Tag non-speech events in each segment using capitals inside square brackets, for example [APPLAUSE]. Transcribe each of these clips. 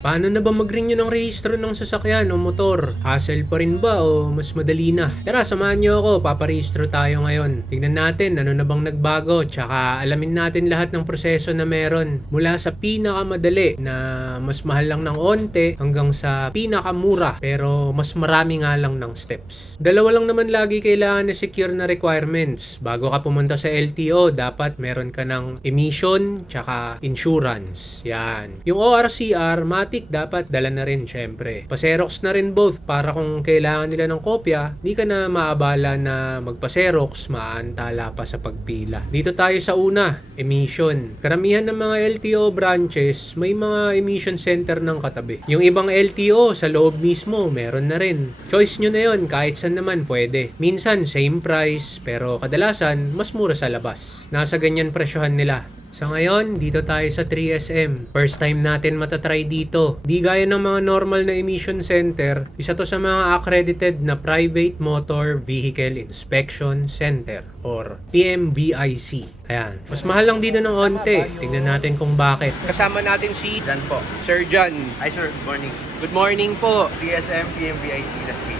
Paano na ba mag-renew ng rehistro ng sasakyan o motor? Hassle pa rin ba o mas madali na? Tara, samahan niyo ako, paparehistro tayo ngayon. Tingnan natin ano na bang nagbago, tsaka alamin natin lahat ng proseso na meron. Mula sa pinakamadali na mas mahal lang ng onte hanggang sa pinakamura pero mas marami nga lang ng steps. Dalawa lang naman lagi kailangan na secure na requirements. Bago ka pumunta sa LTO, dapat meron ka ng emission tsaka insurance. Yan. Yung ORCR, matik dapat dala na rin syempre. Paserox na rin both para kung kailangan nila ng kopya, di ka na maabala na magpaserox, maantala pa sa pagpila. Dito tayo sa una, emission. Karamihan ng mga LTO branches, may mga emission center ng katabi. Yung ibang LTO sa loob mismo, meron na rin. Choice nyo na yon kahit saan naman pwede. Minsan, same price, pero kadalasan, mas mura sa labas. Nasa ganyan presyohan nila. Sa ngayon, dito tayo sa 3SM. First time natin matatry dito. Di gaya ng mga normal na emission center, isa to sa mga accredited na Private Motor Vehicle Inspection Center or PMVIC. Ayan. Mas mahal lang dito ng onte. Tingnan natin kung bakit. Kasama natin si Jan po. Sir John. Hi sir, good morning. Good morning po. PSM, PMVIC, Las Piñas.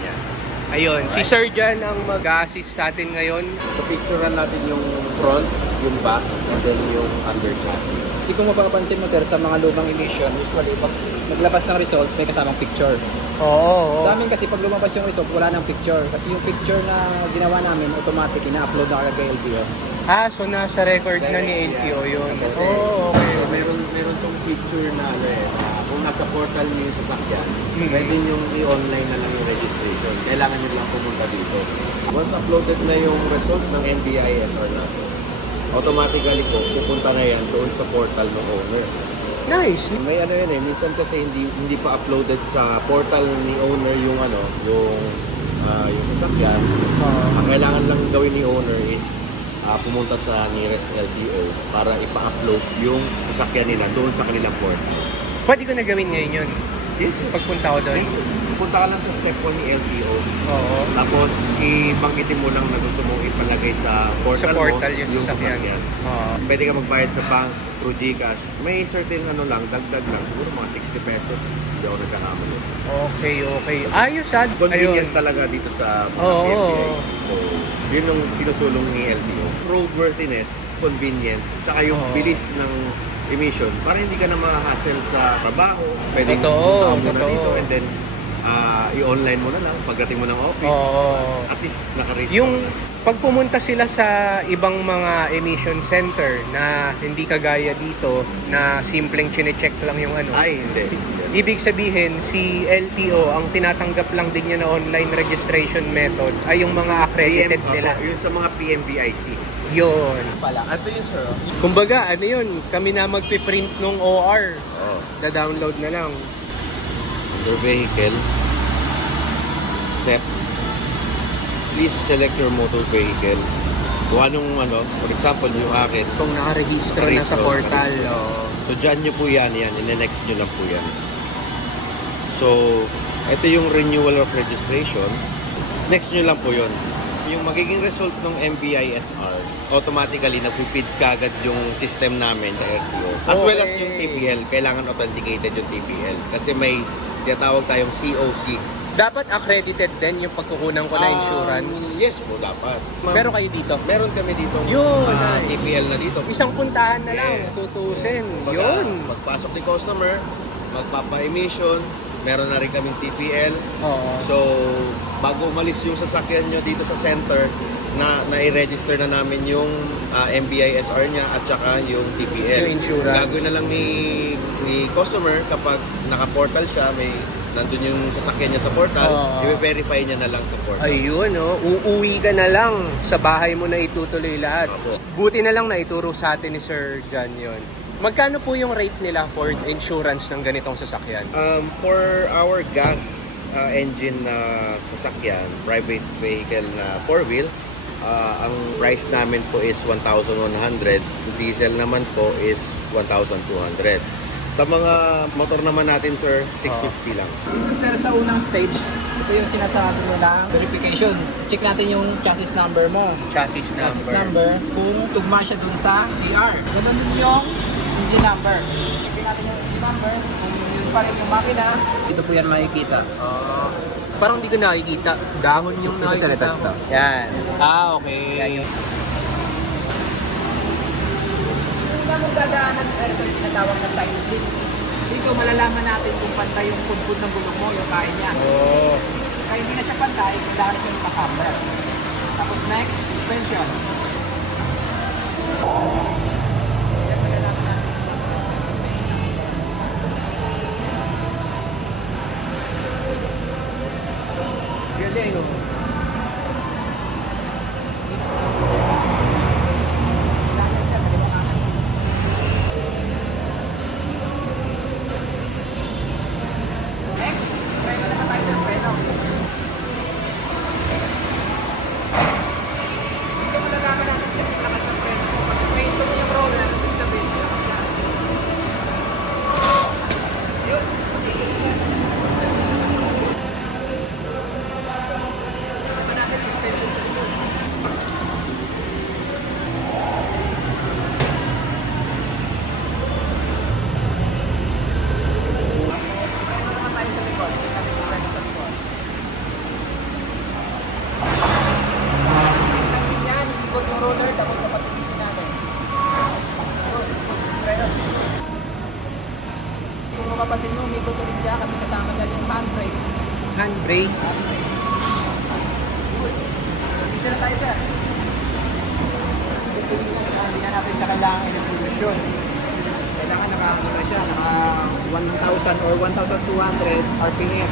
Ayun, si Sir John ang mag-assist sa atin ngayon. Picturean natin yung front, yung back, and then yung under chassis. Kasi kung mapapansin mo sir sa mga lumang emission, usually pag naglabas ng result, may kasamang picture. Oo. Sa amin kasi pag lumabas yung result, wala nang picture. Kasi yung picture na ginawa namin, automatic, ina-upload na agad kay LTO. Ah, so nasa record na ni LTO yun. Oo, okay. so meron, meron tong picture na ano eh, nasa portal niyo yung sasakyan, Mhm. pwede nyo i-online na lang yung registration. Kailangan nyo lang pumunta dito. Once uploaded na yung result ng NBISR natin, automatically po, pupunta na yan doon sa portal ng owner. Nice. May ano yun eh, minsan kasi hindi hindi pa uploaded sa portal ni owner yung ano, yung ah, yung sasakyan. Ang kailangan lang gawin ni owner is ah, pumunta sa nearest LTO para ipa-upload yung sasakyan nila doon sa kanilang portal. Pwede ko na gawin ngayon yun. Yes. Pagpunta ko doon. Yes. Punta ka lang sa step 1 ni LTO. Oo. Tapos, ibanggitin mo lang na gusto mong ipalagay sa portal, Sa portal mo yung sasakyan. Oo. Pwede ka magbayad sa bank through GCash. May certain ano lang, dagdag lang. Siguro mga 60 pesos. Hindi ako nagkakamali. Okay, okay. Ayos ah. Convenient Ayun. talaga dito sa mga Oo. So, yun yung sinusulong ni LTO. Roadworthiness, convenience, tsaka yung Oo. bilis ng emission para hindi ka na ma-hassle sa trabaho. Pwede Totoo, muna totoo. dito and then ah, i-online mo na lang pagdating mo ng office. Oo. At least naka-register Yung pag pumunta sila sa ibang mga emission center na hindi kagaya dito na simpleng chine-check lang yung ano. Ay, hindi. Ibig sabihin, si LTO, ang tinatanggap lang din niya na online registration method ay yung mga accredited PM, nila. opo, Yung sa mga PMBIC. Yun. Pala. Ito yun, sir. oh. Kumbaga, ano yun, kami na magpiprint nung OR. Oh. Da-download na lang. Under vehicle. Set. Please select your motor vehicle. Kung anong ano, for example, yung akin. Kung nakarehistro na sa Nakarehistro, portal. nakarehistro. oo. So, dyan nyo po yan, yan. In-next nyo lang po yan. So, ito yung renewal of registration. Next nyo lang po yun. Yung magiging result ng MBISR, automatically nag-feed kagad yung system namin sa RTO. As well as yung. TPL, kailangan authenticated yung TPL. Kasi may tinatawag tayong COC. Dapat accredited din yung pagkukunan ko na Um, insurance. yes po, dapat. Ma'am, Meron kayo dito. meron kami dito Yun, ah, nice. TPL na dito. Isang puntahan na lang, Yes. tutusin. Kumbaga, Yun. Magpasok ni customer, magpapa-emission, meron na rin kaming TPL. Oo. So, bago umalis yung sasakyan nyo dito sa center, na na-register na namin yung ah, MBISR niya at saka yung TPL. Yung insurance. Gagawin na lang ni, ni customer kapag naka-portal siya, may nandun yung sasakyan niya sa portal, Oo. i-verify niya na lang sa portal. Ayun, oh. uuwi ka na lang sa bahay mo na itutuloy lahat. Opo. Buti na lang na ituro sa atin ni Sir John yon. Magkano po yung rate nila for insurance ng ganitong sasakyan? Um, for our gas uh, engine na sasakyan, private vehicle na four wheels, uh, ang price namin po is 1,100. Diesel naman po is 1,200. Sa mga motor naman natin, sir, 650 lang. Dito sir, sa unang stage, ito yung sinasabi nila, verification. Check natin yung chassis number mo. Chassis number. Chassis number, kung tugma siya dun sa CR. Ganun din yung engine number. Check natin yung engine number, kung yun pa rin yung makina. Dito po yan makikita. Parang hindi ko nakikita. Dahon yung Ito ito, nakikita ito. ko. Yan. Ah, okay. Yan yung... Una mong dadaanan sa ito yung tinatawag na side slit. Dito malalaman natin kung pantay yung pudpud ng gulong mo, yung kain niya. Oh. Kaya hindi na siya pantay, kailangan na siya makakamber. Tapos next, suspension. Yan, malalaman natin. Galing, oh. Kailangan siya, kaliwa kanan. Next, preno naman tayo sa preno. Dito malalaman natin sa lakas ng preno. Pag preno mo yung roller, ibig sabihin, lakas na. Yun, magiging isa. Sama natin suspension sa likod. Preno naman tayo sa likod. Check natin yung preno sa likod. natin yan, iikot yung roller, tapos papatigilin natin. Yun, ikot yung preno. Kung mapapansin nyo, umikot ulit siya kasi kasama niya yung handbrake. Handbrake. Isa na tayo, sir. Hindi na natin siya kailangan in-evolution. Kailangan naka, ano na siya, naka 1,000 or 1,200 RPM.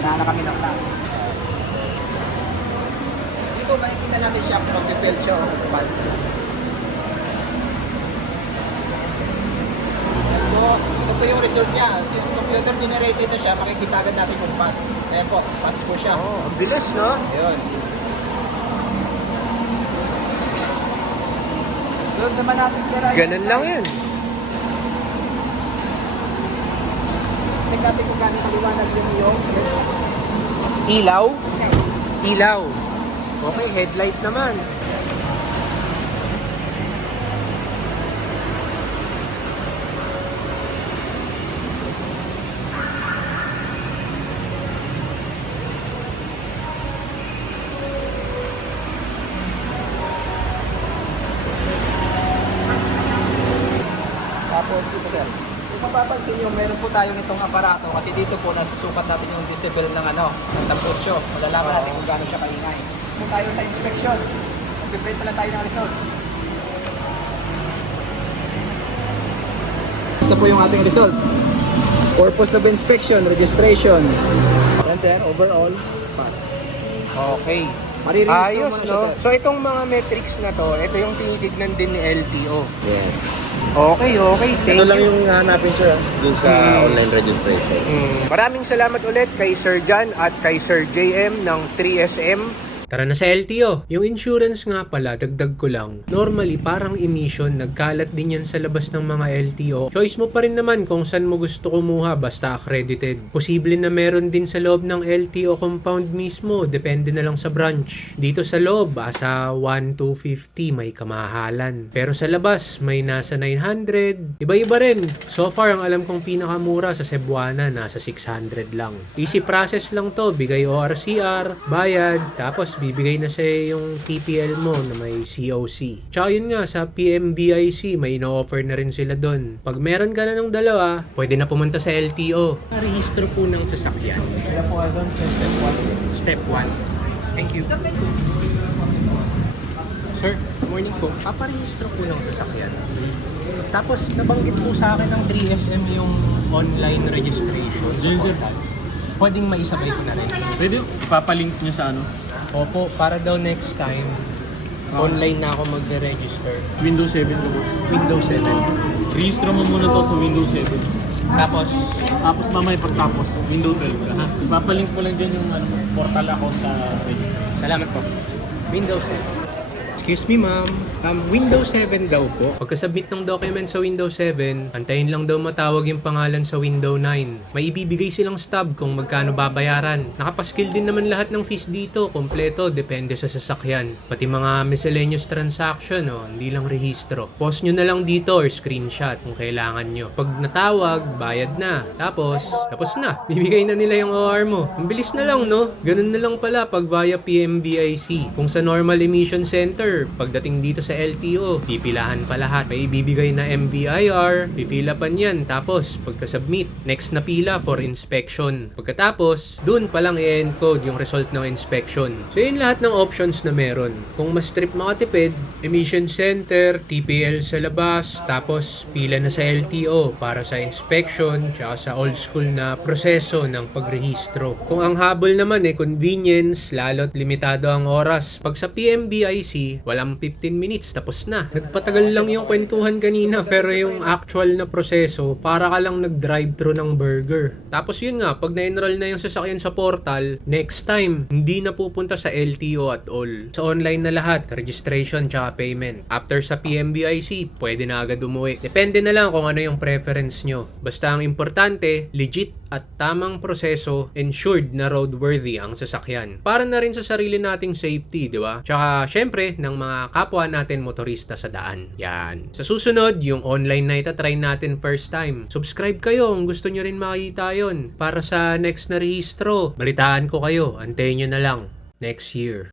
Na na kami ng tap. Dito, makikita natin siya kung mag-fill siya o pass. Ito, ito po yung result niya. Since computer generated na siya, makikita agad natin kung pass. Ayan po, pass po siya. Oh, ang bilis, no? Ayun. Sunod naman natin si Ryan. Ganun lang yan. Check natin kung gaano kaliwanag yung yung. Ilaw? Ilaw. Okay, headlight naman. Mapapansin nyo, meron po tayo nitong aparato kasi dito po nasusukat natin yung decibel ng ano, ng temperature. Malalaman natin kung gaano siya kaingay. Kung tayo sa inspection, mag-print na tayo ng result. Ito po yung ating result. Purpose of inspection, registration. Sir, overall, pass. Okay. Ayos, mo na siya, no? sir. So, itong mga metrics na to, ito yung tinitignan din ni LTO. Yes. Okay, okay. Thank Ito lang you. yung hanapin sir ah, dun sa Hmm. online registration. Mm. Maraming salamat ulit kay Sir John at kay Sir JM ng 3SM. Tara na sa LTO. Yung insurance nga pala, dagdag ko lang. Normally, parang emission, nagkalat din yan sa labas ng mga LTO. Choice mo pa rin naman kung saan mo gusto kumuha basta accredited. Posible na meron din sa loob ng LTO compound mismo, depende na lang sa branch. Dito sa loob, asa 1,250 may kamahalan. Pero sa labas, may nasa 900. Iba-iba rin. So far, ang alam kong pinakamura sa Cebuana, nasa 600 lang. Easy process lang to. Bigay ORCR, bayad, tapos bibigay na sa yung TPL mo na may COC. Tsaka yun nga, sa PMBIC, may ino-offer na rin sila doon. Pag meron ka na ng dalawa, pwede na pumunta sa LTO. Rehistro po ng sasakyan. Kaya po doon, step 1. Step 1. Thank you. Sir, good morning po. Paparehistro po ng sasakyan. Tapos, nabanggit po sa akin ng 3SM yung online registration. Yes, sir. Pwedeng maisabay ko na rin. Pwede, ipapalink nyo sa ano? Opo, para daw next time, online na ako magre-register. Windows 7 to. Windows 7. Registro mo muna to sa Windows 7. Tapos, Tapos mamaya pagtapos, Windows 12 ka ha. Ipapalink mo lang dyan yung ano, portal account sa register. salamat po. Windows 7. Excuse me ma'am, um, Windows 7 daw po. Pagkasubmit ng document sa Windows 7, antayin lang daw matawag yung pangalan sa Windows 9. May ibibigay silang stub kung magkano babayaran. Nakapaskill din naman lahat ng fees dito, kompleto, depende sa sasakyan. Pati mga miscellaneous transaction, oh, hindi lang rehistro. Post nyo na lang dito or screenshot kung kailangan nyo. Pag natawag, bayad na. Tapos, tapos na. [LAUGHS] Bibigay na nila yung OR mo. Ang bilis na lang, no? Ganun na lang pala pag via PMBIC. Kung sa normal emission center, pagdating dito sa LTO, pipilahan pa lahat. May ibibigay na MVIR, pipila pa niyan. Tapos, pagka-submit, next na pila for inspection. Pagkatapos, dun pa lang i-encode yung result ng inspection. So, yun lahat ng options na meron. Kung mas trip makatipid, emission center, TPL sa labas, tapos pila na sa LTO para sa inspection, tsaka sa old school na proseso ng pagrehistro. Kung ang habol naman eh, convenience, lalo't limitado ang oras. Pag sa PMBIC, walang 15 minutes, tapos na. Nagpatagal lang yung kwentuhan kanina, pero yung actual na proseso, para ka lang nag-drive-thru ng burger. Tapos yun nga, pag na-enroll na yung sasakyan sa portal, next time, hindi na pupunta sa LTO at all. Sa online na lahat, registration tsaka payment. After sa PMBIC, pwede na agad umuwi. Depende na lang kung ano yung preference nyo. Basta ang importante, legit at tamang proseso, ensured na roadworthy ang sasakyan. Para na rin sa sarili nating safety, di ba? Tsaka, syempre, ng mga kapwa natin motorista sa daan. Yan. Sa susunod, yung online na itatry natin first time. Subscribe kayo kung gusto nyo rin makita yon Para sa next na rehistro, balitaan ko kayo. Antayin nyo na lang. Next year.